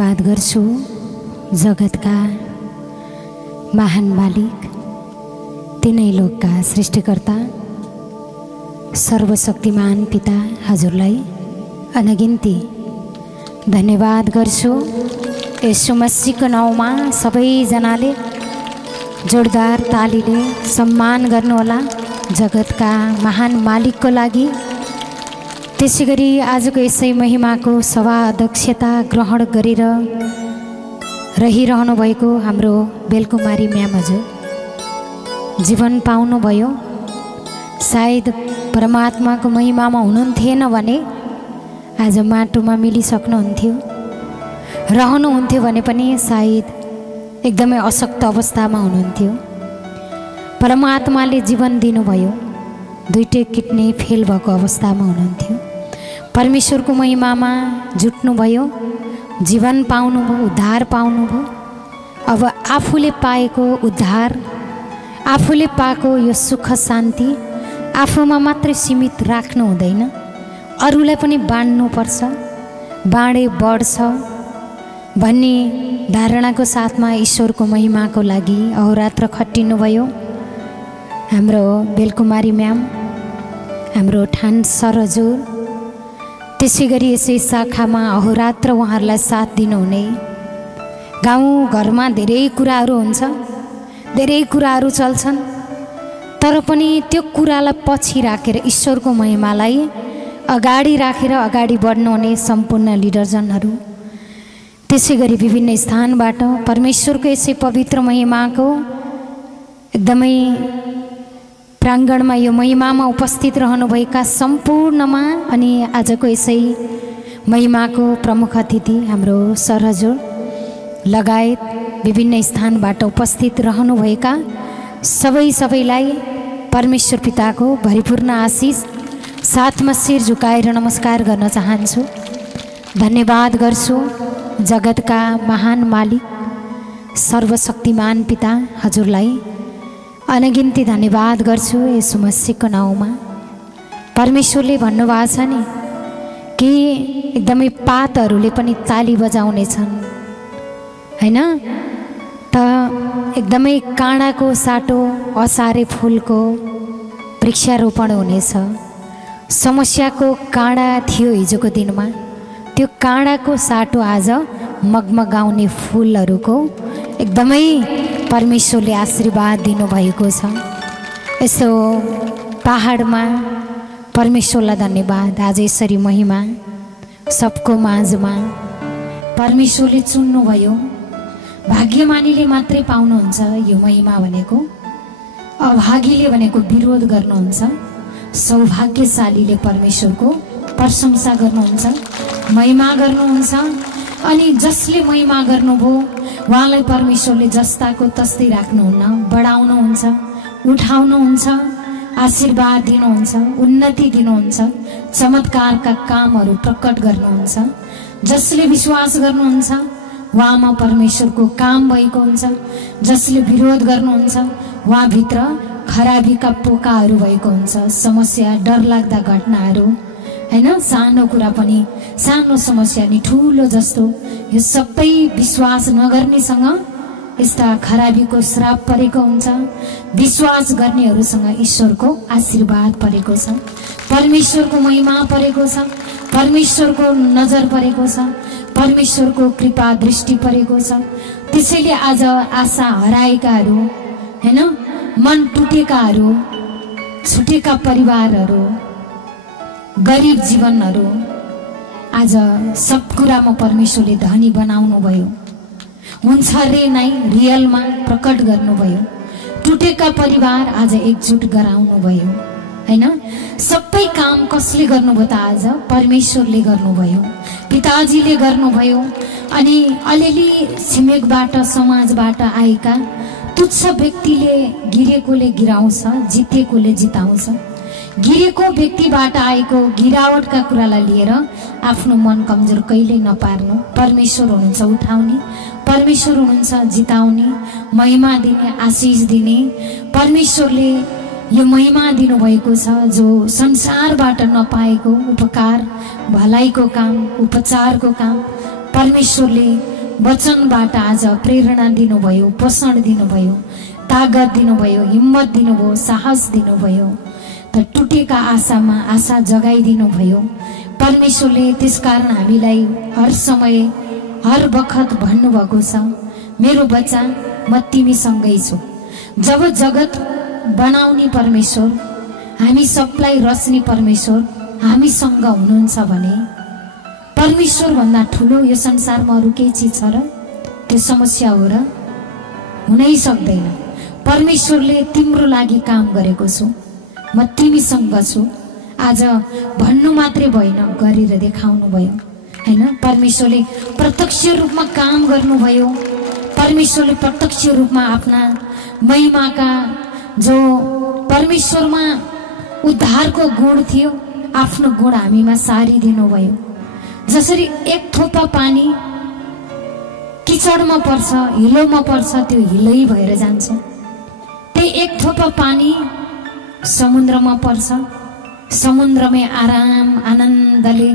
बात गर्छु जगतका महान मालिक तिनै लोकका सृष्टिकर्ता सर्वशक्तिमान पिता हजुरलाई अनगिन्ती धन्यवाद गर्छु। यसो मसीहको नाउँमा सबैजनाले जोरदार तालीले सम्मान गर्नुहोला जगतका महान मालिकको लागि। त्यसैगरी आजको यसै महिमाको सभा अध्यक्षता ग्रहण गरेर रहिरहनु भएको हाम्रो बेलकुमारी म्याम हजुर जीवन पाउनुभयो। सायद परमात्माको महिमामा हुनुहुन्थेन भने आज माटोमा मिलिसक्नुहुन्थ्यो, रहनुहुन्थ्यो भने पनि सायद एकदमै अशक्त अवस्थामा हुनुहुन्थ्यो। परमात्माले जीवन दिनुभयो, दुईटै किडनी फेल भएको अवस्थामा हुनुहुन्थ्यो। परमेश्वरको महिमामा जुट्नुभयो, जीवन पाउनुभयो, उद्धार पाउनुभयो। अब आफूले पाएको उद्धार, आफूले पाएको यो सुख शान्ति आफूमा मात्रै सीमित राख्नु हुँदैन, अरूलाई पनि बाँड्नुपर्छ, बाँडे बढ्छ भन्ने धारणाको साथमा ईश्वरको महिमाको लागि अहोरात्र खटिनुभयो। हाम्रो बेलकुमारी म्याम, हाम्रो ठान सर हजुर, त्यसै गरी यसै शाखामा अहोरात्र उहाँहरूलाई साथ दिनुहुने। गाउँ घरमा धेरै कुराहरू हुन्छ, धेरै कुराहरू चल्छन्, तर पनि त्यो कुरालाई पछि राखेर ईश्वरको महिमालाई अगाडि राखेर अगाडि बढ्नुहुने सम्पूर्ण लिडरजनहरू, त्यसै गरी विभिन्न स्थानबाट परमेश्वरको यसै पवित्र महिमाको एकदमै प्राङ्गणमा यो महिमामा उपस्थित रहनुभएका सम्पूर्णमा अनि आजको यसै महिमाको प्रमुख अतिथि हाम्रो सर हजुर लगायत विभिन्न स्थानबाट उपस्थित रहनुभएका सबैलाई परमेश्वर पिताको भरिपूर्ण आशिष साथमा शिर झुकाएर नमस्कार गर्न चाहन्छु। धन्यवाद गर्छु जगतका महान मालिक सर्वशक्तिमान पिता हजुरलाई अनगिन्ती धन्यवाद गर्छु यसो मसीहको नाउँमा। परमेश्वरले भन्नुभएको छ नि कि एकदमै पातहरूले पनि ताली बजाउनेछन् हैन, त एकदमै काँडाको साटो असारे फुलको वृक्षारोपण हुनेछ। समस्याको काँडा थियो हिजोको दिनमा, त्यो काँडाको साटो आज मगमगाउने फुलहरूको एकदमै परमेश्वरले आशीर्वाद दिनुभएको छ। यसो पहाडमा परमेश्वरलाई धन्यवाद, आज यसरी महिमा सबको माझमा परमेश्वरले चुन्नुभयो। भाग्यमानीले मात्रै पाउनुहुन्छ यो महिमा भनेको, अभागीले भनेको विरोध गर्नुहुन्छ, सौभाग्यशालीले परमेश्वरको प्रशंसा गर्नुहुन्छ, महिमा गर्नुहुन्छ। अनि जसले महिमा गर्नुभयो उहाँलाई परमेश्वरले जस्ताको तस्तै राख्नुहुन्न, बढाउनुहुन्छ, उठाउनुहुन्छ, आशीर्वाद दिनुहुन्छ, उन्नति दिनुहुन्छ, चमत्कारका कामहरू प्रकट गर्नुहुन्छ। जसले विश्वास गर्नुहुन्छ उहाँमा परमेश्वरको काम भएको हुन्छ, जसले विरोध गर्नुहुन्छ उहाँभित्र खराबीका पोकाहरू भएको हुन्छ, समस्या डरलाग्दा घटनाहरू हैन, सानो कुरा पनि सानो समस्या नि ठुलो जस्तो यो सबै विश्वास नगर्नेसँग यस्ता खराबीको श्राप परेको हुन्छ। विश्वास गर्नेहरूसँग ईश्वरको आशीर्वाद परेको छ, परमेश्वरको महिमा परेको छ, परमेश्वरको नजर परेको छ, परमेश्वरको कृपा दृष्टि परेको छ। त्यसैले आज आशा हराएकाहरू हैन, मन टुटेकाहरू, छुटेका परिवारहरू, गरिब जीवनहरू आज सब कुरामा परमेश्वरले धनी बनाउनु भयो। हुन्छ रे नै रियलमा प्रकट गर्नुभयो। टुटेका परिवार आज एकजुट गराउनु भयो हैन। सबै काम कसले गर्नुभयो त? आज परमेश्वरले गर्नुभयो, पिताजीले गर्नुभयो। अनि अलिअलि छिमेकबाट समाजबाट आएका तुच्छ व्यक्तिले गिरेकोले गिराउँछ, जितेकोले जिताउँछ। गिरेको व्यक्तिबाट आएको गिरावटका कुरालाई लिएर आफ्नो मन कमजोर कहिल्यै नपार्नु। परमेश्वर हुनुहुन्छ उठाउने, परमेश्वर हुनुहुन्छ जिताउने, महिमा दिने, आशिष दिने। परमेश्वरले यो महिमा दिनुभएको छ जो संसारबाट नपाएको उपकार, भलाइको काम, उपचारको काम परमेश्वरले वचनबाट आज प्रेरणा दिनुभयो, पोषण दिनुभयो, तागत दिनुभयो, हिम्मत दिनुभयो, साहस दिनुभयो, त टुटेका आशामा आशा जगाइदिनु भयो। परमेश्वरले त्यसकारण हामीलाई हर समय हर बखत भन्नुभएको छ, मेरो बच्चा म तिमीसँगै छु। जब जगत बनाउने परमेश्वर, हामी सबलाई रच्ने परमेश्वर हामीसँग हुनुहुन्छ भने परमेश्वर भन्दा ठुलो यो संसारमा अरू केही चिज छ र? त्यो समस्या हो र? हुनै सक्दैन। परमेश्वरले तिम्रो लागि काम गरेको छु, म तिमीसँग छु। आज भन्नु मात्रै भएन, गरेर देखाउनु भयो हैन? परमेश्वरले प्रत्यक्ष रूपमा काम गर्नुभयो। परमेश्वरले प्रत्यक्ष रूपमा आफ्ना महिमाका जो परमेश्वरमा उद्धारको गुण थियो, आफ्नो गुण हामीमा सारिदिनु भयो। जसरी एक थोपा पानी किचडमा पर्छ, हिलोमा पर्छ, त्यो हिलै भएर जान्छ। त्यही एक थोपा पानी समुद्रमा पर्छ, समुद्रमै आराम आनन्दले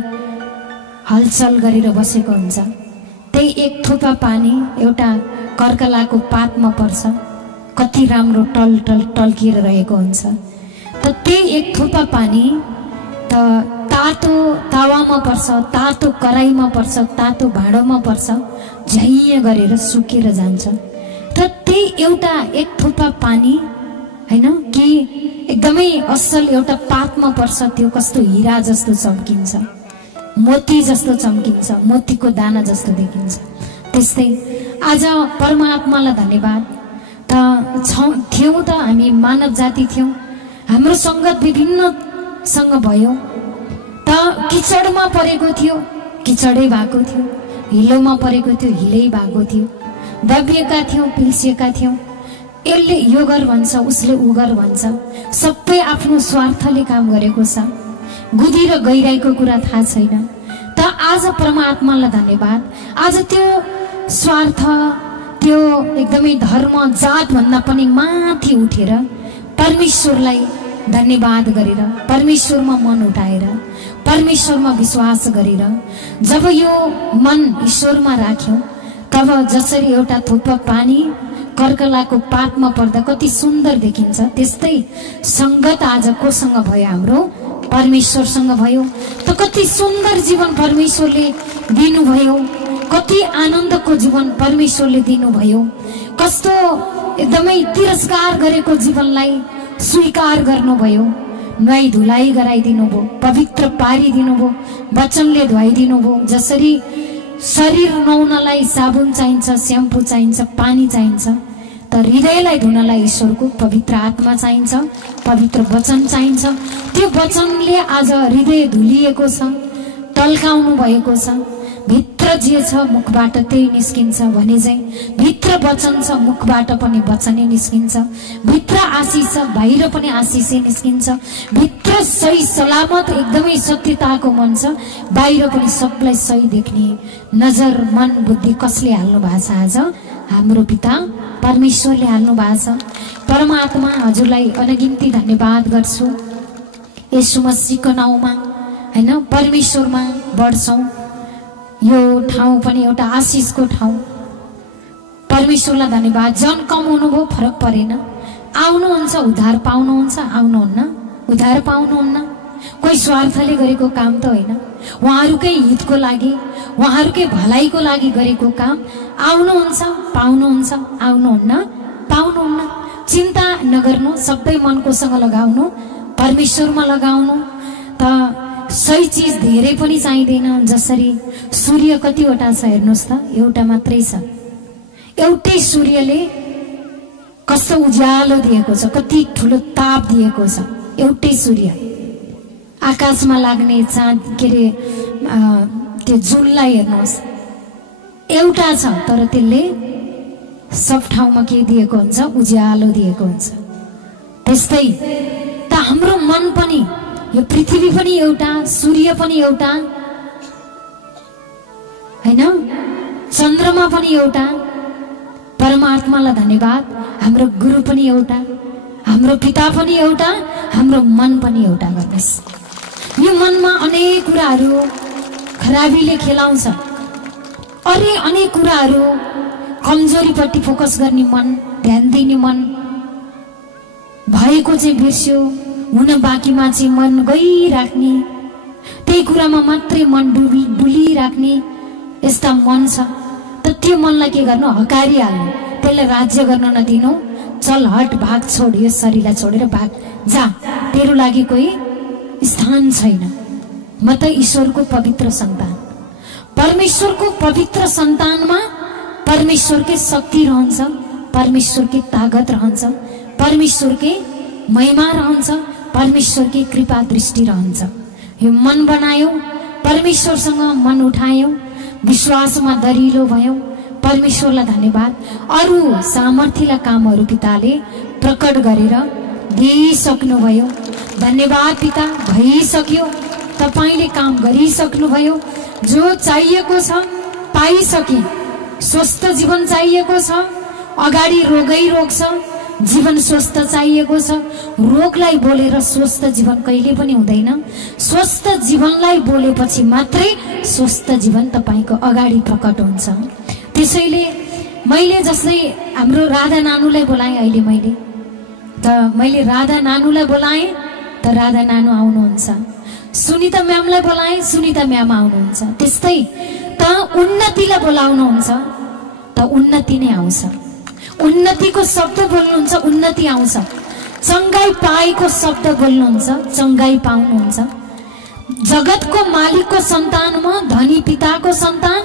हलचल गरेर बसेको हुन्छ। त्यही एक थोपा पानी एउटा कर्कलाको पातमा पर्छ, कति राम्रो टल टल टल्किएर रहेको हुन्छ। त त्यही एक थोपा पानी त तातो तावामा पर्छ, तातो कराईमा पर्छ, तातो भाँडोमा पर्छ, झैँ गरेर सुकेर जान्छ। त त्यही एउटा एक थोपा पानी हैन कि एकदमै असल एउटा पातमा पर्छ, त्यो कस्तो हिरा जस्तो चम्किन्छ, मोती जस्तो चम्किन्छ, मोतीको दाना जस्तो देखिन्छ। त्यस्तै आज परमात्मालाई धन्यवाद। त थियौँ त हामी मानव जाति थियौँ, हाम्रो सङ्गत विभिन्नसँग भयो। त किचडमा परेको थियो, किचडै भएको थियो, हिलोमा परेको थियो, हिलै भएको थियो, दबिएका थियौँ, पिल्सिएका थियौँ। यसले यो गर भन्छ, उसले उ गर भन्छ, सबै आफ्नो स्वार्थले काम गरेको छ। गुदी र गहिराईको कुरा थाहा छैन। त आज परमात्मालाई धन्यवाद। आज त्यो स्वार्थ, त्यो एकदमै धर्म जात भन्दा पनि माथि उठेर परमेश्वरलाई धन्यवाद गरेर, परमेश्वरमा मन उठाएर, परमेश्वरमा विश्वास गरेर जब यो मन ईश्वरमा राख्यौं, तब जसरी एउटा थोपा पानी कर्कलाको पातमा पर्दा कति सुन्दर देखिन्छ, त्यस्तै संगत आज कोसँग भयो? हाम्रो परमेश्वरसँग भयो। त कति सुन्दर जीवन परमेश्वरले दिनुभयो, कति आनन्दको जीवन परमेश्वरले दिनुभयो। कस्तो एकदमै तिरस्कार गरेको जीवनलाई स्वीकार गर्नुभयो, नुहाई धुलाई गराइदिनु भयो, पवित्र पारिदिनु भयो, वचनले धुवाइदिनु भयो। जसरी शरीर नुहाउनलाई साबुन चाहिन्छ, स्याम्पू चाहिन्छ, पानी चाहिन्छ, त हृदयलाई धुनलाई ईश्वरको पवित्र आत्मा चाहिन्छ, पवित्र वचन चाहिन्छ। त्यो वचनले आज हृदय धुलिएको छ, टल्काउनु भएको छ। भित्र जे छ मुखबाट त्यही निस्किन्छ भने चाहिँ भित्र वचन छ, मुखबाट पनि वचनै निस्किन्छ। भित्र आशिष छ, बाहिर पनि आशिषै निस्किन्छ। भित्र सही सलामत एकदमै सत्यताको मन छ, बाहिर पनि सबलाई सही देख्ने नजर, मन, बुद्धि कसले हाल्नु भएको छ? आज हाम्रो पिता परमेश्वरले हाल्नु भएको छ। परमात्मा हजुरलाई अनगिन्ती धन्यवाद गर्छु। येशू मसीहको नाउँमा हैन, परमेश्वरमा बढ्छौँ। यो ठाउँ पनि एउटा आशिषको ठाउँ। परमेश्वरलाई धन्यवाद। जन कम हुनुभयो फरक परेन, आउनुहुन्छ उद्धार पाउनुहुन्छ, आउनुहुन्न उद्धार पाउनुहुन्न। कोही स्वार्थले गरेको काम त होइन, उहाँहरूकै हितको लागि, उहाँहरूकै भलाइको लागि गरेको काम। आउनुहुन्छ पाउनुहुन्छ, आउनुहुन्न पाउनुहुन्न। चिन्ता नगर्नु, सबै मनकोसँग लगाउनु, परमेश्वरमा लगाउनु। त सही चिज धेरै पनि चाहिँदैन। जसरी सूर्य कतिवटा छ हेर्नुहोस् त, एउटा मात्रै छ। एउटै सूर्यले कस्तो उज्यालो दिएको छ, कति ठुलो ताप दिएको छ। एउटै सूर्य आकाशमा लाग्ने चाँद के अरे त्यो जुनलाई हेर्नुहोस्, एउटा छ, तर त्यसले सब ठाउँमा के दिएको हुन्छ? उज्यालो दिएको हुन्छ। त्यस्तै त हाम्रो मन पनि, यो पृथ्वी पनि एउटा, सूर्य पनि एउटा हैन, चन्द्रमा पनि एउटा। परमात्मालाई धन्यवाद। हाम्रो गुरु पनि एउटा, हाम्रो पिता पनि एउटा, हाम्रो मन पनि एउटा। गर्नुहोस्, यो मनमा अनेक कुराहरू खराबीले खेलाउँछ, अनेक कुराहरू, कमजोरीपट्टि फोकस गर्ने मन, ध्यान दिने मन, भएको चाहिँ बिर्स्यो, हुन बाँकीमा चाहिँ मन गइराख्ने, त्यही कुरामा मात्रै मन डुलिराख्ने यस्ता मन छ। त त्यो मनलाई के गर्नु? हकारिहाल्नु, त्यसलाई राज्य गर्न नदिनु। चल हट, भाग, छोड, यो शरीरलाई छोडेर भाग, जा, तेरो लागि कोही स्थान छैन। म त ईश्वरको पवित्र सन्तान। परमेश्वरको पवित्र सन्तानमा परमेश्वरकै शक्ति रहन्छ, परमेश्वरकै तागत रहन्छ, परमेश्वरकै महिमा रहन्छ, परमेश्वरकै कृपा दृष्टि रहन्छ। यो मन बनायो, परमेश्वरसँग मन उठायो, विश्वासमा दरिलो भयो, परमेश्वरलाई धन्यवाद। अरू सामर्थ्यला कामहरू पिताले प्रकट गरेर दिइसक्नुभयो। धन्यवाद पिता, भइसक्यो, तपाईले काम गरिसक्नुभयो। जो चाहिएको छ पाइसके। स्वस्थ जीवन चाहिएको छ, अगाडि रोगै रोग छ, जीवन स्वस्थ चाहिएको छ। रोगलाई बोलेर स्वस्थ जीवन कहिले पनि हुँदैन। स्वस्थ जीवनलाई बोलेपछि मात्रै स्वस्थ जीवन तपाईको अगाडि प्रकट हुन्छ। त्यसैले मैले जस्तै हाम्रो राधा नानुलाई बोलाएँ, अहिले मैले राधा नानुलाई बोलाएँ त राधा नानु आउनुहुन्छ, सुनिता म्यामलाई बोलाएँ, सुनिता म्याम आउनुहुन्छ। त्यस्तै त उन्नतिलाई बोलाउनुहुन्छ त उन्नति नै आउँछ। उन्नतिको शब्द बोल्नुहुन्छ, उन्नति आउँछ। चङ्गाई पाएको शब्द बोल्नुहुन्छ, चङ्गाई पाउनुहुन्छ। जगतको मालिकको सन्तान म, धनी पिताको सन्तान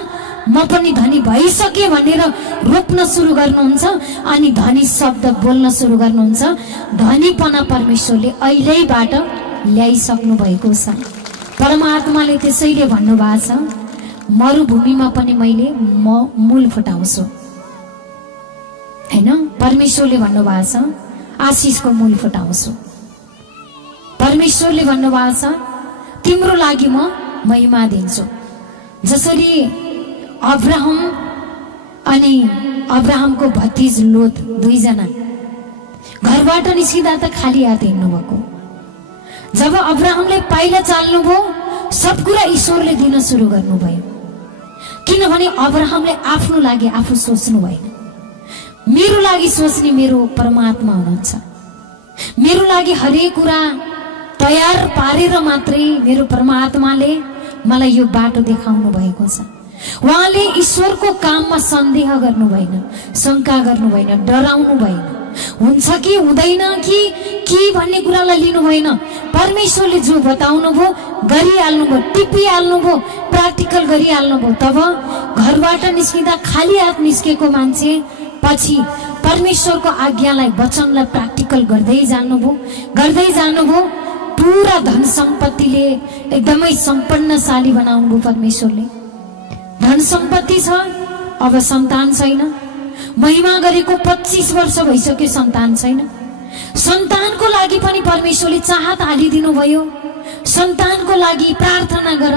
म पनि धनी भइसके भनेर रोप्न सुरु गर्नुहुन्छ अनि धनी शब्द बोल्न सुरु गर्नुहुन्छ। धनीपना परमेश्वरले अहिलेबाट ल्याइसक्नु भएको छ। परमात्माले त्यसैले भन्नुभएको छ, मरुभूमिमा पनि मैले मूल फुटाउँछु, हैन? परमेश्वरले भन्नुभएको छ, आशिषको मूल फुटाउँछु। परमेश्वरले भन्नुभएको छ, तिम्रो लागि म महिमा दिन्छु। जसरी अब्राहम अनि अब्राहमको भतिज लोत दुईजना घरबाट निस्किँदा त खाली हात हिँड्नु भएको। जब अब्राहमले पाइला चाल्नुभयो, सब कुरा ईश्वरले दिन सुरु गर्नुभयो। किनभने अब्राहमले आफ्नो लागि आफू सोच्नु भएन। मेरो लागि सोच्ने मेरो परमात्मा हुनुहुन्छ। मेरो लागि हरेक कुरा तयार पारेर मात्रै मेरो परमात्माले मलाई यो बाटो देखाउनु भएको छ। उहाँले ईश्वरको काममा सन्देह गर्नु भएन, शंका गर्नु भएन, डराउनु भएन। हुन्छ कि हुँदैन कि भन्ने कुरालाई लिनु भएन। परमेश्वरले जो बताउनु भयो गरिहाल्नु भयो, टिपिहाल्नु भयो, प्र्याक्टिकल गरिहाल्नु भयो। तब घरबाट निस्किँदा खाली हात निस्केको मान्छे पछि परमेश्वरको आज्ञालाई, वचनलाई प्र्याक्टिकल गर्दै जानुभयो। पूरा धन सम्पत्तिले एकदमै सम्पन्नशाली बनाउनु भयो परमेश्वरले। धन सम्पत्ति छ, अब सन्तान छैन। महिमा गरेको 25 वर्ष भइसक्यो, सन्तान छैन। सन्तानको लागि पनि परमेश्वरले चाहत हालिदिनु भयो। सन्तानको लागि प्रार्थना गर,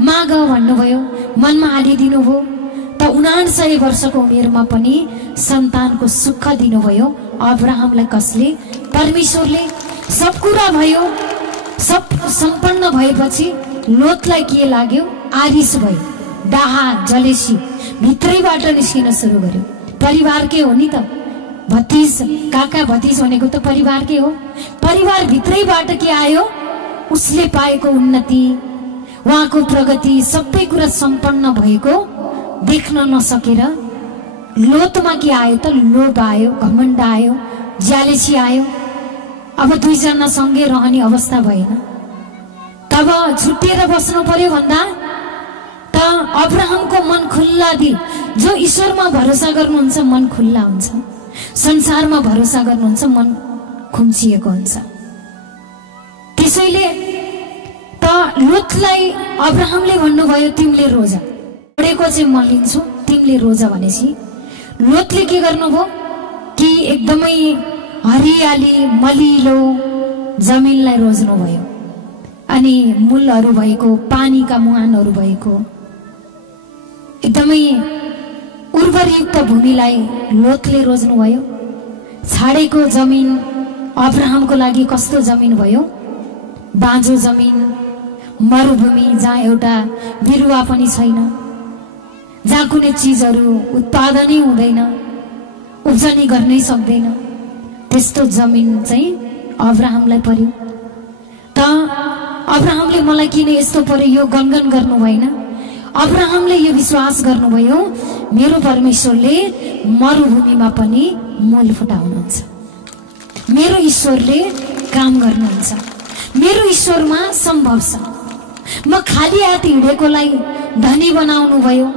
माग भन्नुभयो, मनमा हालिदिनु भयो। त 99 वर्षको उमेरमा पनि सन्तानको सुख दिनुभयो अब्राहमलाई। कसले? परमेश्वरले। सब कुरा भयो, सब सम्पन्न भएपछि लोतलाई के लाग्यो? आरिस भयो, डाहा, जलेसी भित्रैबाट निस्किन सुरु गर्यो। परिवारकै हो नि त, भतिज, काका भतिज भनेको त परिवारकै हो। परिवार भित्रैबाट के आयो? उसले पाएको उन्नति, उहाँको प्रगति, सबै कुरा सम्पन्न भएको देख्न नसकेर लोतमा के आयो त? लोभ आयो, घमण्ड आयो, ज्यालेसी आयो। अब दुईजना सँगै रहने अवस्था भएन। तब छुट्टिएर बस्नु पर्यो भन्दा त अब्राहमको मन खुल्ला दिल, जो ईश्वरमा भरोसा गर्नुहुन्छ मन खुल्ला हुन्छ, संसारमा भरोसा गर्नुहुन्छ मन खुम्चिएको हुन्छ। त्यसैले त लोतलाई अब्राहमले भन्नुभयो, तिमीले रोजा, छोडेको चाहिँ म लिन्छु, तिमीले रोजा भनेपछि लोतले के गर्नुभयो कि एकदमै हरियाली मलिलो जमिनलाई रोज्नुभयो। अनि मूलहरू भएको, पानीका मुहानहरू भएको एकदमै उर्वरयुक्त भूमिलाई लोतले रोज्नुभयो। छाडेको जमिन अब्राहमको लागि कस्तो जमिन भयो? बाँझो जमिन, मरुभूमि, जहाँ एउटा बिरुवा पनि छैन। जहाँ कुनै चिजहरू उत्पादनै हुँदैन, उब्जनी गर्नै सक्दैन, त्यस्तो जमिन चाहिँ अब्राहमलाई पर्यो। त अब्राहमले मलाई किन यस्तो पर्यो यो गनगन गर्नु भएन। अब्राहमले यो विश्वास गर्नुभयो, मेरो परमेश्वरले मरुभूमिमा पनि मूल फुटाउनुहुन्छ, मेरो ईश्वरले काम गर्नुहुन्छ, मेरो ईश्वरमा सम्भव छ। म खाली हात हिँडेकोलाई धनी बनाउनु भयो,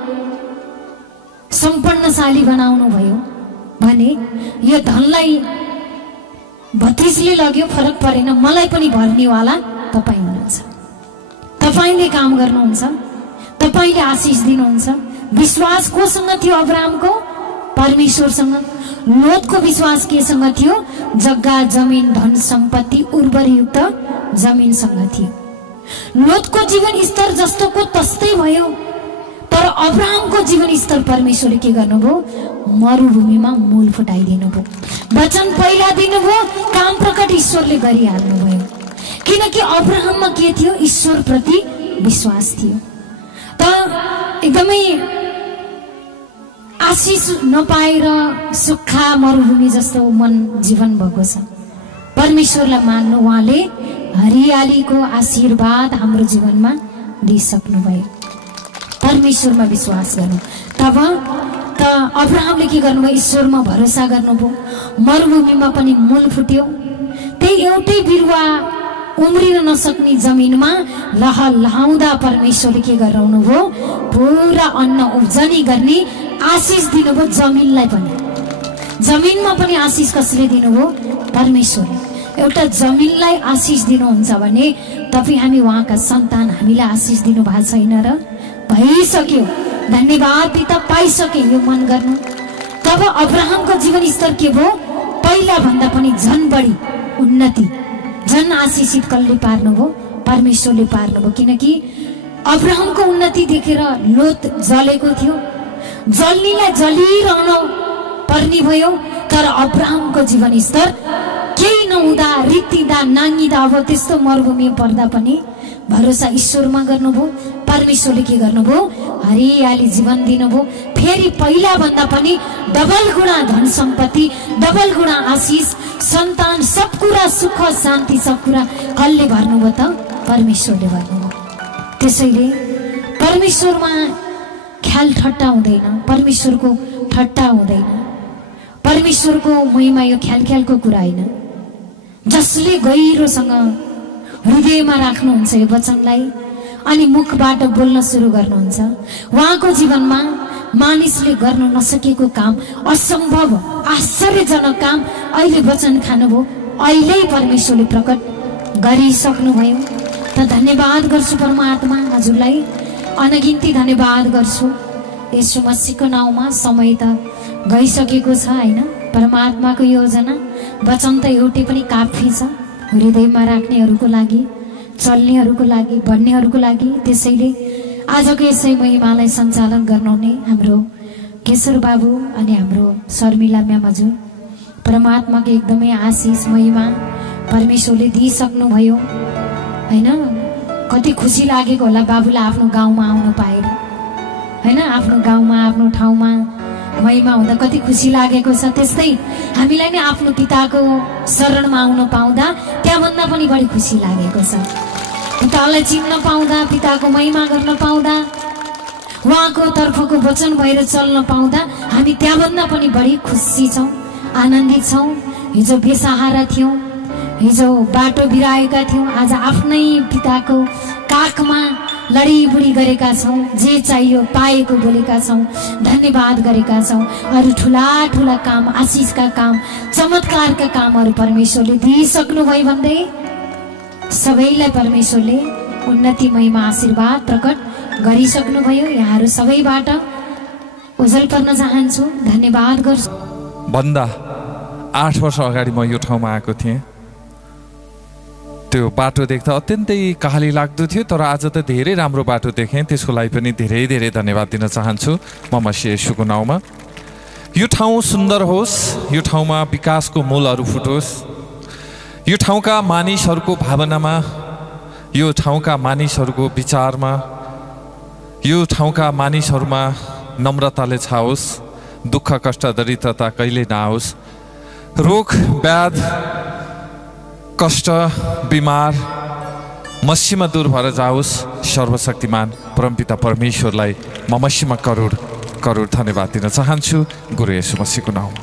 सम्पन्नशाली बनाउनु भयो भने यो धनलाई भतिजले लग्यो फरक परेन, मलाई पनि भर्नेवाला तपाईँ हुनुहुन्छ। तपाईँले काम गर्नुहुन्छ, तपाईँले आशिष दिनुहुन्छ। विश्वास कोसँग थियो अब्राहमको? परमेश्वरसँग। लोतको विश्वास केसँग थियो? जग्गा जमिन धन सम्पत्ति उर्वरयुक्त जमिनसँग थियो। लोतको जीवन स्तर जस्तोको तस्तै भयो, तर अब्राहमको जीवन स्तर परमेश्वरले के गर्नुभयो? मरुभूमिमा मूल फुटाइदिनु भयो। वचन पहिला दिनुभयो, काम प्रकट ईश्वरले गरिहाल्नुभयो। किनकि अब्राहममा के थियो? ईश्वर प्रति विश्वास थियो। त एकदमै आशिष नपाएर सुक्खा मरुभूमि जस्तो मन जीवन भएको छ। परमेश्वरलाई मान्नु, उहाँले हरियालीको आशीर्वाद हाम्रो जीवनमा दिइसक्नुभयो। परमेश्वरमा विश्वास गर्नु। तब त अब्राहमले के गर्नुभयो? ईश्वरमा भरोसा गर्नुभयो। मरुभूमिमा पनि मूल फुट्यो। त्यही एउटै बिरुवा उम्रिन नसक्ने जमिनमा लहलहाउँदा परमेश्वरले के गराउनुभयो? पुरा अन्न उब्जनी गर्ने आशिष दिनुभयो जमिनलाई पनि। जमिनमा पनि आशिष कसले दिनुभयो? परमेश्वरले। एउटा जमिनलाई आशिष दिनुहुन्छ भने तपाईँ हामी उहाँका सन्तान, हामीलाई आशिष दिनु भएको छैन र? भइसक्यो, धन्यवाद पिता, पाइसके यो मन गर्नु। तब अब्राहमको जीवन स्तर के भयो? पहिला भन्दा पनि झन बढी उन्नति, झन आशिषित कसले पार्नुभयो? परमेश्वरले पार्नुभयो। किनकि अब्राहमको उन्नति देखेर लोत जलेको थियो, जल्नेलाई जलिरहन पर्ने भयो। तर अब्राहमको जीवन स्तर केही नहुँदा, रित्तिँदा, नाङ्गिँदा, अब त्यस्तो मरुभूमि पर्दा पनि भरोसा ईश्वरमा गर्नुभयो। परमेश्वरले के गर्नुभयो? हरियाली जीवन दिनुभयो। फेरि पहिला भन्दा पनि डबल गुणा धन सम्पत्ति, डबल गुणा आशिष, सन्तान, सब कुरा, सुख शान्ति, सब कुरा कसले भर्नुभयो त? परमेश्वरले भर्नुभयो। त्यसैले परमेश्वरमा ख्याल ठट्टा हुँदैन, परमेश्वरको ठट्टा हुँदैन। परमेश्वरको महिमा यो ख्यालको कुरा होइन। जसले गहिरोसँग हृदयमा राख्नुहुन्छ यो वचनलाई अनि मुखबाट बोल्न सुरु गर्नुहुन्छ, उहाँको जीवनमा मानिसले गर्न नसकेको काम, असम्भव आश्चर्यजनक काम अहिले वचन खानुभयो, अहिले परमेश्वरले प्रकट गरिसक्नुभयो। त धन्यवाद गर्छु परमात्मा, हजुरलाई अनगिन्ती धन्यवाद गर्छु। यीशु मसीहको नाउँमा समय त गइसकेको छ हैन। परमात्माको योजना वचन त एउटै पनि काफी छ, हृदयमा राख्नेहरूको लागि, चल्नेहरूको लागि, भन्नेहरूको लागि। त्यसैले आजको यसै महिमालाई सञ्चालन गर्नुहुने हाम्रो केशर बाबु अनि हाम्रो शर्मिला म्याम हजुर, परमात्माको एकदमै आशिष महिमा परमेश्वरले दिइसक्नुभयो हैन। कति खुसी लागेको होला बाबुलाई आफ्नो गाउँमा आउनु पाएर हैन। आफ्नो गाउँमा, आफ्नो ठाउँमा महिमा हुँदा कति खुसी लागेको छ। त्यस्तै हामीलाई नै आफ्नो पिताको शरणमा आउन पाउँदा त्यहाँभन्दा पनि बढी खुसी लागेको छ। पितालाई चिन्न पाउँदा, पिताको महिमा गर्न पाउँदा, उहाँको तर्फको वचन भएर चल्न पाउँदा हामी त्यहाँभन्दा पनि बढी खुसी छौँ, आनन्दित छौँ। हिजो बेसहारा थियौँ, हिजो बाटो बिराएका थियौँ, आज आफ्नै पिताको काखमा लडीबुडी गरेका छौँ, जे चाहियो पाएको बोलेका छौँ, धन्यवाद गरेका छौँ। अरू ठुला ठुला काम, आशिषका काम, चमत्कारका कामहरू परमेश्वरले दिइसक्नुभयो भन्दै सबैलाई परमेश्वरले उन्नति, महिमा, आशीर्वाद प्रकट गरिसक्नुभयो। यहाँहरू सबैबाट ओझल पर्न चाहन्छु, धन्यवाद गर्छु। भन्दा 8 वर्ष अगाडि म यो ठाउँमा आएको थिएँ। त्यो बाटो देख्दा अत्यन्तै कहाली लाग्दो थियो, तर आज त धेरै राम्रो बाटो देखेँ। त्यसको लागि पनि धेरै धेरै धन्यवाद दिन चाहन्छु म मसीह येशूको नाउँमा। यो ठाउँ सुन्दर होस्, यो ठाउँमा विकासको मूलहरू फुटोस्, यो ठाउँका मानिसहरूको भावनामा, यो ठाउँका मानिसहरूको विचारमा, यो ठाउँका मानिसहरूमा नम्रताले छाओस्, दुःख कष्ट दरिद्रता कहिले नआओस्, रोग व्याध कष्ट बिमार मसीमा दूर भएर जाओस्। सर्वशक्तिमान परमपिता परमेश्वरलाई म मसीमा करोड करोड धन्यवाद दिन चाहन्छु गुरु येशू मसीहको नाउँमा।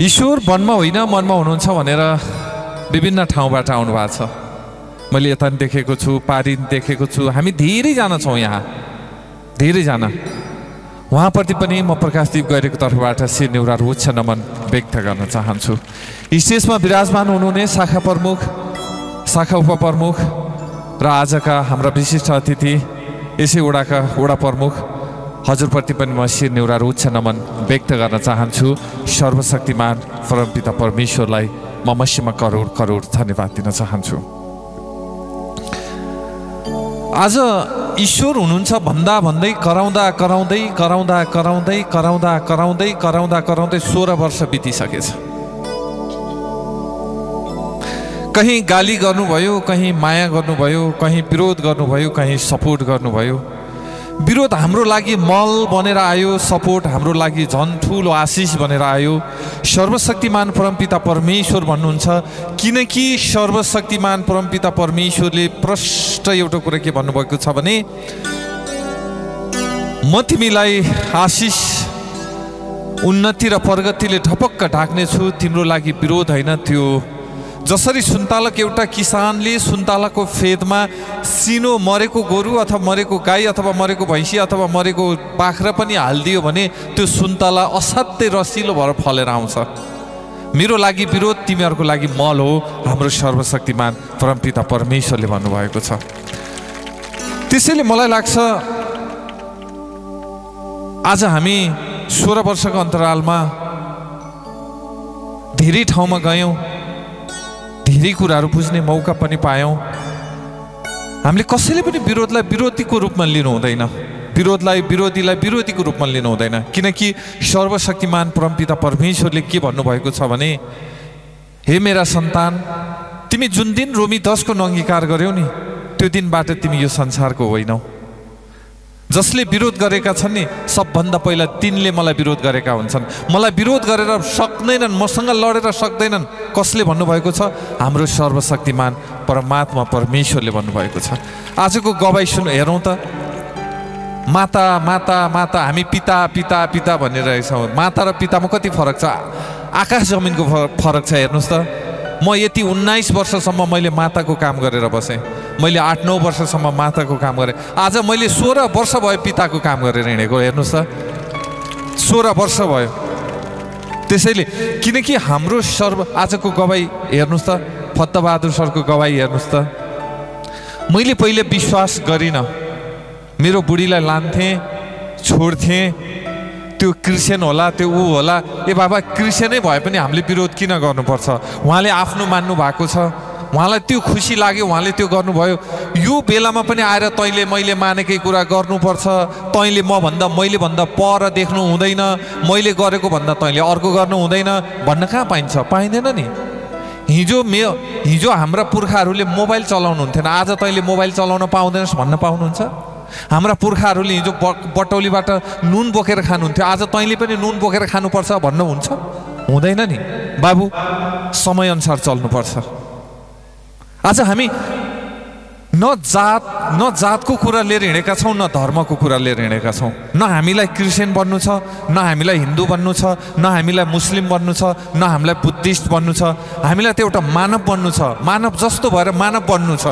ईश्वर वनमा होइन मनमा हुनुहुन्छ भनेर विभिन्न ठाउँबाट आउनु भएको छ। मैले यता नि देखेको छु, पारी नि देखेको छु। हामी धेरैजना छौँ यहाँ, धेरैजना। उहाँप्रति पनि म प्रकाशदीप गैरेको तर्फबाट शिर निहुराहरू उच्च नमन व्यक्त गर्न चाहन्छु। स्टेजमा विराजमान हुनुहुने शाखा प्रमुख, शाखा उपप्रमुख र आजका हाम्रा विशिष्ट अतिथि यसै वडाका वडा प्रमुख हजुरप्रति पनि म शिर निहुराहरू उच्च नमन व्यक्त गर्न चाहन्छु। सर्वशक्तिमान परमपिता परमेश्वरलाई म मसीमा करोड करोड धन्यवाद दिन चाहन्छु। आज ईश्वर हुनुहुन्छ भन्दा भन्दै कराउँदा कराउँदै कराउँदा कराउँदै कराउँदा कराउँदै कराउँदा कराउँदै 16 वर्ष बितिसकेछ। कहीँ गाली गर्नुभयो, कहीँ माया गर्नुभयो, कहीँ विरोध गर्नुभयो, कहीँ सपोर्ट गर्नुभयो। विरोध हाम्रो लागि मल बनेर आयो, सपोर्ट हाम्रो लागि झन् ठुलो आशिष बनेर आयो। सर्वशक्तिमान परमपिता परमेश्वर भन्नुहुन्छ, किनकि सर्वशक्तिमान परमपिता परमेश्वरले प्रष्ट एउटा कुरा के भन्नुभएको छ भने, म तिमीलाई आशिष उन्नति र प्रगतिले ढपक्क ढाक्नेछु, तिम्रो लागि विरोध होइन। त्यो जसरी सुन्तलाको एउटा किसानले सुन्तलाको फेदमा सिनो मरेको गोरु अथवा मरेको गाई अथवा मरेको भैँसी अथवा मरेको बाख्रा पनि हालिदियो भने त्यो सुन्तला असाध्यै रसिलो भएर फलेर आउँछ। मेरो लागि विरोध तिमीहरूको लागि मल हो, हाम्रो सर्वशक्तिमान परमपिता परमेश्वरले भन्नुभएको छ। त्यसैले मलाई लाग्छ आज हामी 16 वर्षको अन्तरालमा धेरै ठाउँमा गयौँ, धेरै कुराहरू बुझ्ने मौका पनि पायौँ। हामीले कसैले पनि विरोधलाई विरोधीको रूपमा लिनु हुँदैन, विरोधलाई विरोधीलाई विरोधीको रूपमा लिनु हुँदैन। किनकि सर्वशक्तिमान परमपिता परमेश्वरले के भन्नुभएको छ भने, हे मेरा सन्तान, तिमी जुन दिन रोमी 10 को अंगीकार गर्यौ नि, त्यो दिनबाट तिमी यो संसारको होइनौ। जसले विरोध गरेका छन् नि, सबभन्दा पहिला तिनले मलाई विरोध गरेका हुन्छन्। मलाई विरोध गरेर सक्दैनन्, मसँग लडेर सक्दैनन्। कसले भन्नुभएको छ? हाम्रो सर्वशक्तिमान परमात्मा परमेश्वरले भन्नुभएको छ। आजको गवाई सुन, हेरौँ त, माता माता माता, हामी पिता पिता पिता भनिरहेछौँ। माता र पितामा कति फरक छ? आकाश जमिनको फरक छ। हेर्नुहोस् त, म यति 19 वर्षसम्म मैले माताको काम गरेर बसेँ। मैले 8-9 वर्षसम्म माताको काम गरेँ। आज मैले 16 वर्ष भयो पिताको काम गरेर हिँडेको। हेर्नुहोस् त, 16 वर्ष भयो। त्यसैले किनकि हाम्रो आजको गवाई हेर्नुहोस् त, फत्तबहादुर सरको गवाई हेर्नुहोस् त। मैले पहिले विश्वास गरिनँ, मेरो बुढीलाई लान्थेँ, छोड्थेँ, त्यो क्रिस्चियन होला, त्यो ऊ होला। ए बाबा, क्रिस्चियनै भए पनि हामीले विरोध किन गर्नुपर्छ? उहाँले आफ्नो मान्नु भएको छ, उहाँलाई त्यो खुसी लाग्यो, उहाँले त्यो गर्नुभयो। यो बेलामा पनि आएर तैँले मैले मानेकै कुरा गर्नुपर्छ, तैँले मैले भन्दा पर देख्नु हुँदैन, मैले गरेको भन्दा तैँले अर्को गर्नु हुँदैन भन्न कहाँ पाइन्छ? पाइँदैन नि। हिजो हाम्रा पुर्खाहरूले मोबाइल चलाउनु हुन्थेन, आज तैँले मोबाइल चलाउन पाउँदैनस् भन्न पाउनुहुन्छ? हाम्रा पुर्खाहरूले हिजो बटौलीबाट नुन बोकेर खानुहुन्थ्यो, आज तैँले पनि नुन बोकेर खानुपर्छ भन्नुहुन्छ? हुँदैन नि बाबु, समयअनुसार चल्नुपर्छ। आज हामी न जातको कुरा लिएर हिँडेका छौँ, न धर्मको कुरा लिएर हिँडेका छौँ। न हामीलाई क्रिस्चियन बन्नु छ, न हामीलाई हिन्दू बन्नु छ, न हामीलाई मुस्लिम बन्नु छ, न हामीलाई बुद्धिस्ट बन्नु छ। हामीलाई त एउटा मानव बन्नु छ, मानव जस्तो भएर मानव बन्नु छ।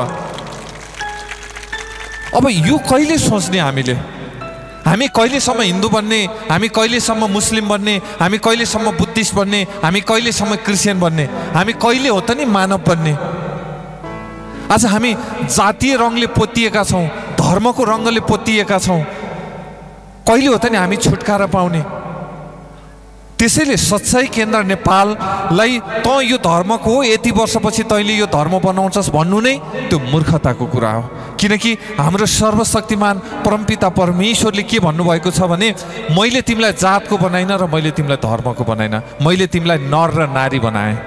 अब यो कहिले सोच्ने हामीले? हामी कहिलेसम्म हिन्दू बन्ने, हामी कहिलेसम्म मुस्लिम बन्ने, हामी कहिलेसम्म बुद्धिस्ट बन्ने, हामी कहिलेसम्म क्रिस्चियन बन्ने? हामी कहिले हो त नि मानव बन्ने? आज हामी जातीय रङले पोतिएका छौँ, धर्मको रङले पोतिएका छौँ। कहिले हो त नि हामी छुटकारा पाउने? त्यसैले सच्चाई केन्द्र नेपाललाई त यो धर्मको हो, यति वर्षपछि तैँले यो धर्म बनाउँछस् भन्नु नै त्यो मूर्खताको कुरा हो। किनकि हाम्रो सर्वशक्तिमान परमपिता परमेश्वरले के भन्नुभएको छ भने, मैले तिमीलाई जातको बनाइन र मैले तिमीलाई धर्मको बनाइन, मैले तिमीलाई नर र नारी बनाएँ।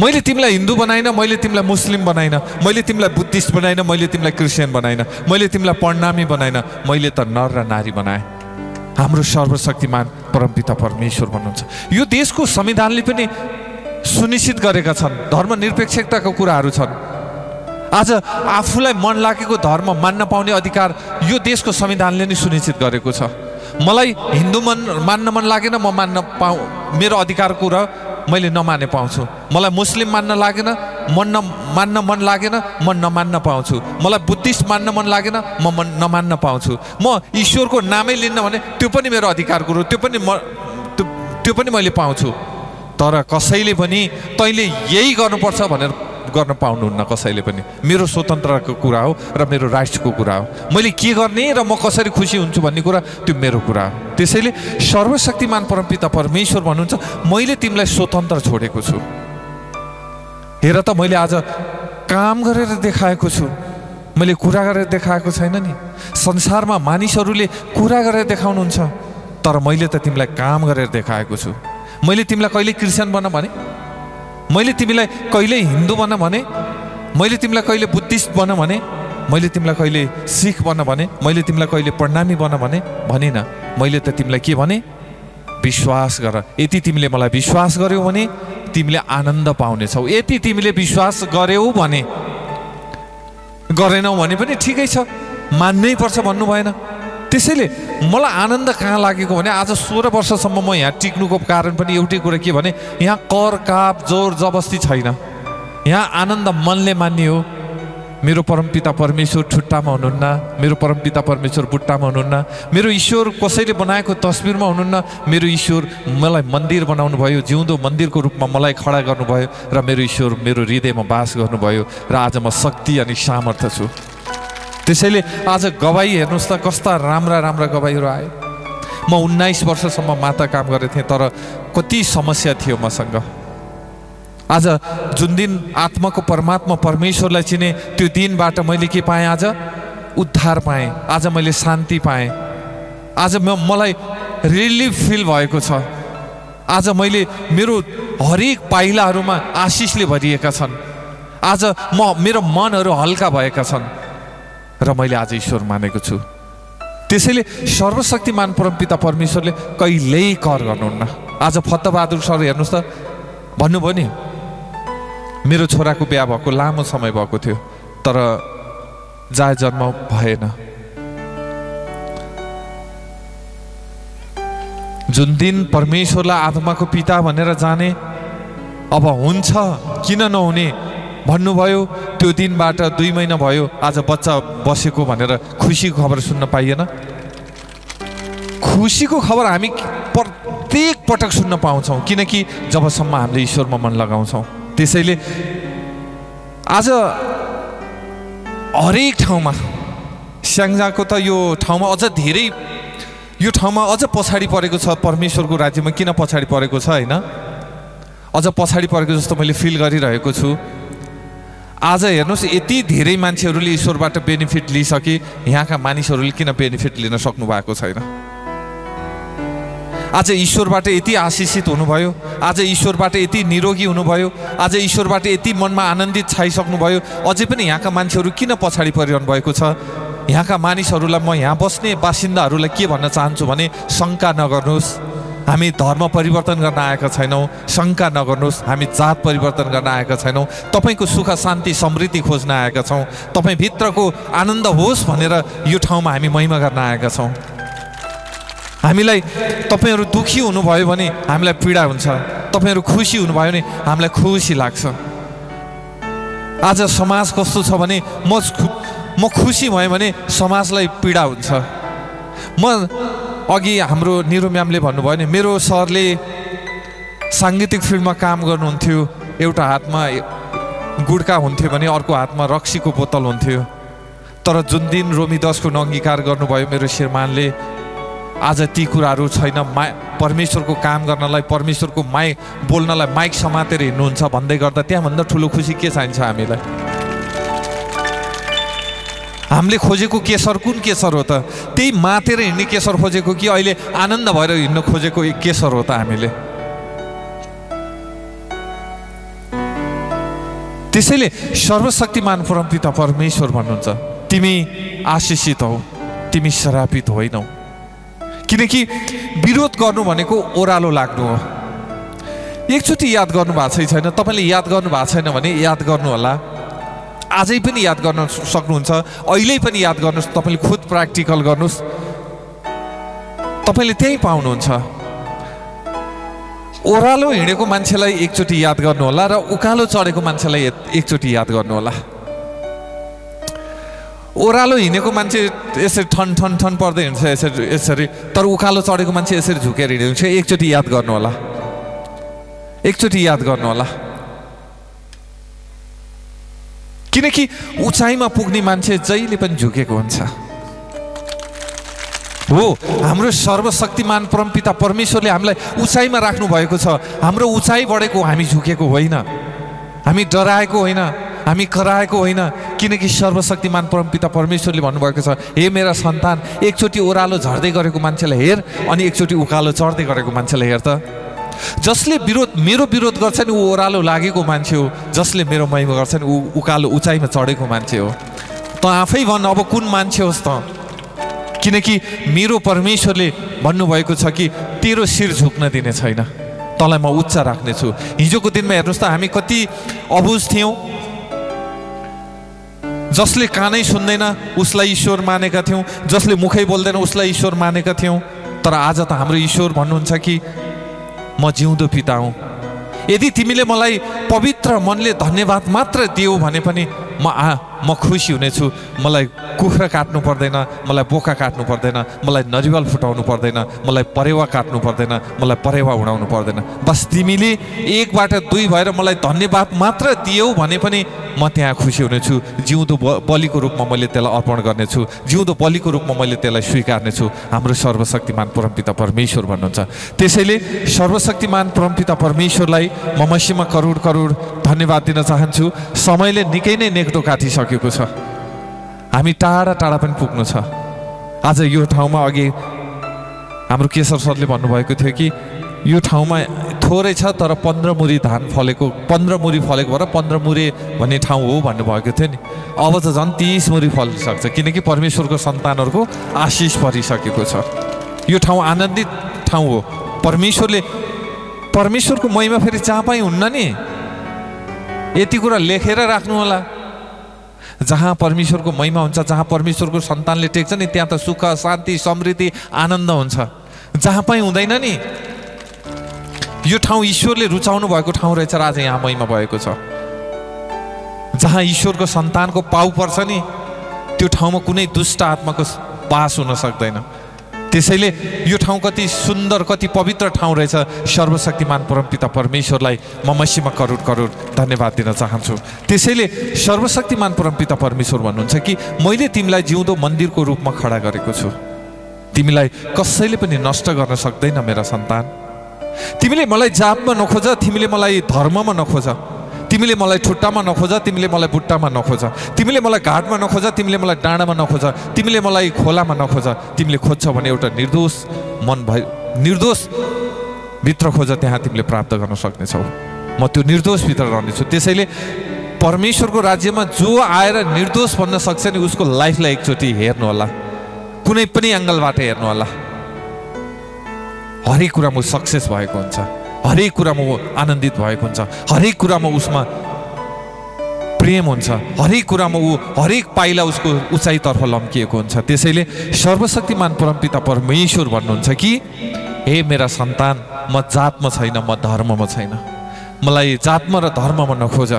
मैले तिमीलाई हिन्दू बनाइन, मैले तिमीलाई मुस्लिम बनाइन, मैले तिमीलाई बुद्धिस्ट बनाइन, मैले तिमीलाई क्रिस्चियन बनाइन, मैले तिमीलाई प्रणामी बनाइन, मैले त नर र नारी बनाएँ। हाम्रो सर्वशक्तिमान परमपिता परमेश्वर भन्नुहुन्छ। यो देशको संविधानले पनि सुनिश्चित गरेका छन्, धर्मनिरपेक्षताको कुराहरू छन्। आज आफूलाई मन लागेको धर्म मान्न पाउने अधिकार यो देशको संविधानले नै सुनिश्चित गरेको छ। मलाई हिन्दू मान्न मन लागेन, म मेरो अधिकारको कुरा मैले नमाने पाउँछु। मलाई मुस्लिम मान्न लागेन, मान्न मन लागेन, म नमान्न पाउँछु। मलाई बुद्धिस्ट मान्न मन लागेन, म नमान्न पाउँछु। म ईश्वरको नामै लिन्न भने त्यो पनि मेरो अधिकार कुरो, त्यो पनि मैले पाउँछु। तर कसैले पनि तैँले यही गर्नुपर्छ भनेर गर्न पाउनुहुन्न। कसैले पनि मेरो स्वतन्त्रताको कुरा हो र मेरो राइट्सको कुरा हो। मैले के गर्ने र म कसरी खुसी हुन्छु भन्ने कुरा त्यो मेरो कुरा हो। त्यसैले सर्वशक्तिमान परमपिता परमेश्वर भन्नुहुन्छ, मैले तिमीलाई स्वतन्त्र छोडेको छु। हेर त, मैले आज काम गरेर देखाएको छु, मैले कुरा गरेर देखाएको छैन नि। संसारमा मानिसहरूले कुरा गरेर देखाउनुहुन्छ, तर मैले त तिमीलाई काम गरेर देखाएको छु। मैले तिमीलाई कहिले क्रिस्चियन बन भने, मैले तिमीलाई कहिले हिन्दू बन भने, मैले तिमीलाई कहिले बुद्धिस्ट बन भने, मैले तिमीलाई कहिले सिख बन भने, मैले तिमीलाई कहिले प्रणामी बन भने भनिन। मैले त तिमीलाई के भने, विश्वास गर। यदि तिमीले मलाई विश्वास गर्यौ भने तिमीले आनन्द पाउनेछौ। यदि तिमीले विश्वास गर्यौ भने, गरेनौ भने पनि ठिकै छ, मान्नै पर्छ भन्नु भएन। त्यसैले मलाई आनन्द कहाँ लागेको भने आज 16 वर्षसम्म म यहाँ टिक्नुको कारण पनि एउटै कुरा के भने, यहाँ कर काप जोर जबस्ती छैन। यहाँ आनन्द मनले मान्ने हो। मेरो परमपिता परमेश्वर ठुट्टामा हुनुहुन्न, मेरो परमपिता परमेश्वर बुट्टामा हुनुहुन्न, मेरो ईश्वर कसैले बनाएको तस्बिरमा हुनुहुन्न। मेरो ईश्वर मलाई मन्दिर बनाउनु भयो, जिउँदो मन्दिरको रूपमा मलाई खडा गर्नुभयो र मेरो ईश्वर मेरो हृदयमा बास गर्नुभयो र आज म शक्ति अनि सामर्थ्य छु। त्यसैले आज गवाई हेर्नुहोस् त, कस्ता राम्रा राम्रा गवाईहरू आए। म 19 वर्षसम्म माता काम गरेको थिएँ, तर कति समस्या थियो मसँग। आज जुन दिन आत्माको परमात्मा परमेश्वरलाई चिने त्यो दिनबाट मैले के पाएँ, आज उद्धार पाएँ, आज मैले शान्ति पाएँ, आज मलाई रिलिफ फिल भएको छ। आज मैले मेरो हरेक पाइलाहरूमा आशिषले भरिएका छन्। आज मेरो मनहरू हल्का भएका छन् र मैले आज ईश्वर मानेको छु। त्यसैले सर्वशक्तिमान परमपिता परमेश्वरले कहिल्यै कर गर्नुहुन्न। आज फत्तबहादुर सर हेर्नुहोस् त, भन्नुभयो नि, मेरो छोराको बिहा भएको लामो समय भएको थियो, तर जाय जन्म भएन। जुन दिन परमेश्वरलाई आत्माको पिता भनेर जाने, अब हुन्छ किन नहुने भन्नुभयो, त्यो दिनबाट 2 महिना भयो आज बच्चा बसेको भनेर खुसीको खबर सुन्न पाइएन। खुसीको खबर हामी प्रत्येक पटक सुन्न पाउँछौँ, किनकि जबसम्म हामीले ईश्वरमा मन लगाउँछौँ। त्यसैले आज हरेक ठाउँमा स्याङ्जाको त यो ठाउँमा अझ धेरै, यो ठाउँमा अझ पछाडि परेको छ। परमेश्वरको राज्यमा किन पछाडि परेको छ होइन, अझ पछाडि परेको जस्तो मैले फिल गरिरहेको छु। आज हेर्नुहोस्, यति धेरै मान्छेहरूले ईश्वरबाट बेनिफिट लिइसके, यहाँका मानिसहरूले किन बेनिफिट लिन सक्नु भएको छैन। आज ईश्वरबाट यति आशिषित हुनुभयो, आज ईश्वरबाट यति निरोगी हुनुभयो, आज ईश्वरबाट यति मनमा आनन्दित छाइसक्नुभयो, अझै पनि यहाँका मान्छेहरू किन पछाडि परिरहनु भएको छ। यहाँका मानिसहरूलाई म यहाँ बस्ने बासिन्दाहरूलाई के भन्न चाहन्छु भने, शङ्का नगर्नुहोस्, हामी धर्म परिवर्तन गर्न आएका छैनौँ। शङ्का नगर्नुहोस्, हामी जात परिवर्तन गर्न आएका छैनौँ। तपाईँको सुख शान्ति समृद्धि खोज्न आएका छौँ। तपाईँ भित्रको आनन्द होस् भनेर यो ठाउँमा हामी महिमा गर्न आएका छौँ। हामीलाई तपाईँहरू दुःखी हुनुभयो भने हामीलाई पीडा हुन्छ, तपाईँहरू खुसी हुनुभयो भने हामीलाई खुसी लाग्छ। आज समाज कस्तो छ भने, म खुसी भएँ भने समाजलाई पीडा हुन्छ। म अघि हाम्रो निरु म्यामले भन्नुभयो नि, मेरो सरले साङ्गीतिक फिल्डमा काम गर्नुहुन्थ्यो, एउटा हातमा गुड्का हुन्थ्यो भने अर्को हातमा रक्सीको बोतल हुन्थ्यो। तर जुन दिन रोमी 10 को अंगीकार गर्नुभयो मेरो श्रीमानले, आज ती कुराहरू छैन। परमेश्वरको काम गर्नलाई, परमेश्वरको माइक बोल्नलाई माइक समातेर हिँड्नुहुन्छ भन्दै गर्दा त्यहाँभन्दा ठुलो खुसी के चाहिन्छ हामीलाई। हामीले खोजेको केसर कुन केसर हो त? त्यही मातेर हिँड्ने केसर खोजेको कि अहिले आनन्द भएर हिँड्न खोजेको केसर हो त? हामीले त्यसैले सर्वशक्तिमान परमपिता परमेश्वर भन्नुहुन्छ, तिमी आशिषित हौ, तिमी श्रापित होइनौ। किनकि विरोध गर्नु भनेको ओह्रालो लाग्नु हो। एकचोटि याद गर्नु भएको छैन, तपाईँले याद गर्नु भएको छैन भने याद गर्नु होला। आजै पनि याद गर्न सक्नुहुन्छ, अहिले पनि याद गर्नुहोस्, तपाईँले खुद प्र्याक्टिकल गर्नुहोस्, तपाईँले त्यही पाउनुहुन्छ। ओह्रालो हिँडेको मान्छेलाई एकचोटि याद गर्नु होला र उकालो चढेको मान्छेलाई एकचोटि याद गर्नु होला। ओह्रालो हिँडेको मान्छे यसरी ठन ठन ठन पर्दै हिँड्छ यसरी, तर उकालो चढेको मान्छे यसरी झुकेर हिँड्छ। एकचोटि याद गर्नु होला, एकचोटि याद गर्नु होला। किनकि उचाइमा पुग्ने मान्छे जहिले पनि झुकेको हुन्छ। हो, हाम्रो सर्वशक्तिमान परमपिता परमेश्वरले हामीलाई उचाइमा राख्नु भएको छ। हाम्रो उचाइ बढेको, हामी झुकेको होइन, हामी डराएको होइन, हामी कराएको होइन। किनकि सर्वशक्तिमान परमपिता परमेश्वरले भन्नुभएको छ, हे मेरा सन्तान, एकचोटि ओह्रालो झर्दै गरेको मान्छेलाई हेर अनि एकचोटि उकालो चढ्दै गरेको मान्छेलाई हेर त। जसले मेरो विरोध गर्छ नि ऊ ओह्रालो लागेको मान्छे हो, जसले मेरो महिमा गर्छ नि ऊ उकालो उचाइमा चढेको मान्छे हो। त आफै भन् अब कुन मान्छे होस् त। किनकि मेरो परमेश्वरले भन्नुभएको छ कि तेरो शिर झुक्न दिने छैन, तँलाई म उच्च राख्नेछु। हिजोको दिनमा हेर्नुहोस् त, हामी कति अबुझ थियौँ। जसले कानै सुन्दैन उसलाई ईश्वर मानेका थियौँ, जसले मुखै बोल्दैन उसलाई ईश्वर मानेका थियौँ। तर आज त हाम्रो ईश्वर भन्नुहुन्छ कि म जिउँदो पिता हुँ। यदि तिमीले मलाई पवित्र मनले धन्यवाद मात्र दियौ भने पनि म खुसी हुनेछु। मलाई कुखुरा काट्नु पर्दैन, मलाई बोका काट्नु पर्दैन, मलाई नरिवल फुटाउनु पर्दैन, मलाई परेवा काट्नु पर्दैन, मलाई परेवा उडाउनु पर्दैन। बस तिमीले एकबाट दुई भएर मलाई धन्यवाद मात्र दियौ भने पनि म त्यहाँ खुसी हुनेछु। जिउँदो बलिको रूपमा मैले त्यसलाई अर्पण गर्नेछु, जिउँदो बलिको रूपमा मैले त्यसलाई स्वीकार्नेछु। हाम्रो सर्वशक्तिमान परमपिता परमेश्वर भन्नुहुन्छ। त्यसैले सर्वशक्तिमान परमपिता परमेश्वरलाई म मसीमा करोड करोड धन्यवाद दिन चाहन्छु। समयले निकै नै नेक्दो काटिसकेको छ, हामी टाढा टाढा पनि पुग्नु छ। आज यो ठाउँमा अघि हाम्रो केशर सरले भन्नुभएको थियो कि यो ठाउँमा थोरै छ तर 15 मुरी धान फलेको, 15 मुरी फलेको भएर 15 मुरी भन्ने ठाउँ हो भन्नुभएको थियो नि। अब त झन् 30 मुरी फलिसक्छ, किनकि परमेश्वरको सन्तानहरूको आशिष परिसकेको छ। यो ठाउँ आनन्दित ठाउँ हो। परमेश्वरको महिमा फेरि जहाँ पनि हुन्न नि। यति कुरा लेखेर राख्नु होला। जहाँ परमेश्वरको महिमा हुन्छ, जहाँ परमेश्वरको सन्तानले टेक्छ नि, त्यहाँ त सुख शान्ति समृद्धि आनन्द हुन्छ। जहाँ पनि हुँदैन नि। यो ठाउँ ईश्वरले रुचाउनु भएको ठाउँ रहेछ र आज यहाँ महिमा भएको छ। जहाँ ईश्वरको सन्तानको पाउ पर्छ नि, त्यो ठाउँमा कुनै दुष्ट आत्माको वास हुन सक्दैन। त्यसैले यो ठाउँ कति सुन्दर, कति पवित्र ठाउँ रहेछ। सर्वशक्तिमान परमपिता परमेश्वरलाई म मसीमा करोड करोड धन्यवाद दिन चाहन्छु। त्यसैले सर्वशक्तिमान परमपिता परमेश्वर भन्नुहुन्छ कि मैले तिमीलाई जिउँदो मन्दिरको रूपमा खडा गरेको छु। तिमीलाई कसैले पनि नष्ट गर्न सक्दैन मेरा सन्तान। तिमीले मलाई जातमा नखोज, तिमीले मलाई धर्ममा नखोज, तिमीले मलाई ठुट्टामा नखोज, तिमीले मलाई बुट्टामा नखोज, तिमीले मलाई घाटमा नखोज, तिमीले मलाई डाँडामा नखोज, तिमीले मलाई खोलामा नखोज। तिमीले खोज्छौ भने एउटा निर्दोष मन भए, निर्दोष भित्र खोज, त्यहाँ तिमीले प्राप्त गर्न सक्नेछौ। म त्यो निर्दोष भित्र रहनेछु। त्यसैले परमेश्वरको राज्यमा जो आएर निर्दोष भन्न सक्छ नि, उसको लाइफलाई एकचोटि हेर्नु होला, कुनै पनि एङ्गलबाट हेर्नु होला। हरेक कुरामा सक्सेस भएको हुन्छ, हरेक कुरामा आनन्दित भएको हुन्छ, हरेक कुरामा उसमा प्रेम हुन्छ, हरेक कुरामा हरेक पाइला उसको उचाइतर्फ लम्किएको हुन्छ। त्यसैले सर्वशक्तिमान परमपिता परमेश्वर भन्नुहुन्छ कि हे मेरा सन्तान, म जातमा छैन, म धर्ममा छैन। मलाई जातमा र धर्ममा नखोज।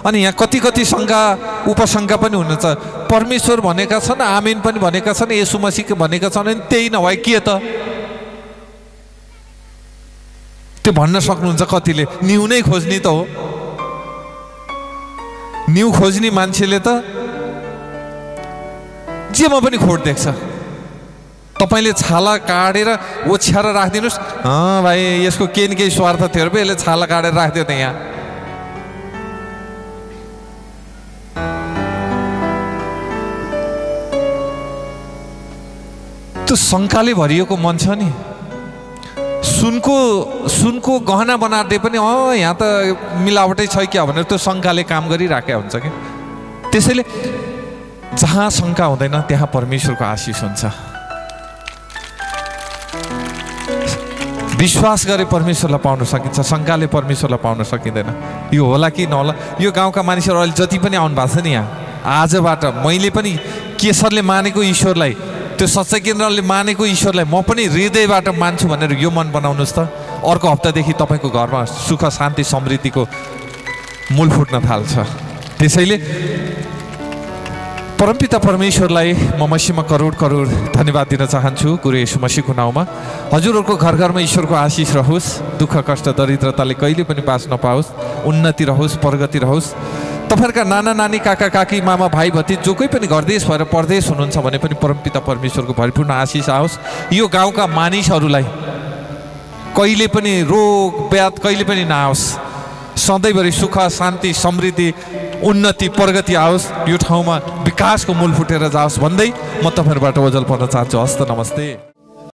अनि यहाँ कति कति शङ्का उपशङ्का पनि हुनुहुन्छ। परमेश्वर भनेका छन्, आमिन पनि भनेका छन्, येशू मसीह भनेका छन्, अनि त्यही नभए के त? त्यो भन्न सक्नुहुन्छ कतिले। न्यू नै खोज्ने त हो। न्यू खोज्ने मान्छेले त जेमा पनि खोट देख्छ। तपाईँले छाला काटेर ओछ्याएर राखिदिनुहोस्, भाइ यसको केही न केही स्वार्थ थियो र यसले छाला काटेर राखिदियो त यहाँ। त्यो शङ्काले भरिएको मन छ नि, सुनको गहना बनाएर दिए पनि यहाँ त मिलावटै छ क्या भनेर त्यो शङ्काले काम गरिराखेको हुन्छ कि। त्यसैले जहाँ शङ्का हुँदैन त्यहाँ परमेश्वरको आशिष हुन्छ। विश्वास गरे परमेश्वरलाई पाउन सकिन्छ, शङ्काले परमेश्वरलाई पाउन सकिँदैन। यो होला कि नहोला, यो गाउँका मानिसहरू अहिले जति पनि आउनु भएको छ नि यहाँ, आजबाट मैले पनि केशरले मानेको ईश्वरलाई, त्यो सच्चाइ केन्द्रले मानेको ईश्वरलाई म पनि हृदयबाट मान्छु भनेर यो मन बनाउनुहोस् त। अर्को हप्तादेखि तपाईँको घरमा सुख शान्ति समृद्धिको मूल फुट्न थाल्छ। त्यसैले परमपिता परमेश्वरलाई म मसीहमा करोड करोड धन्यवाद दिन चाहन्छु गुरु येशू मसीहको नाउँमा। हजुरहरूको घर घरमा ईश्वरको आशिष रहोस्, दुःख कष्ट दरिद्रताले कहिले पनि बाँच्न नपाओस्, उन्नति रहोस्, प्रगति रहोस्। तपाईँहरूका नाना नानी काका काकी मामा भाइ भतिज जो कोही पनि घरदेश भएर परदेश हुनुहुन्छ भने पनि परमपिता परमेश्वरको भरिपूर्ण आशिष आओस्। यो गाउँका मानिसहरूलाई कहिले पनि रोग व्याध कहिले पनि नआओस्, सधैँभरि सुख शान्ति समृद्धि उन्नति प्रगति आओस्, यो ठाउँमा विकासको मूल फुटेर जाओस् भन्दै म तपाईँहरूबाट ओझल पर्न चाहन्छु। हस्त नमस्ते।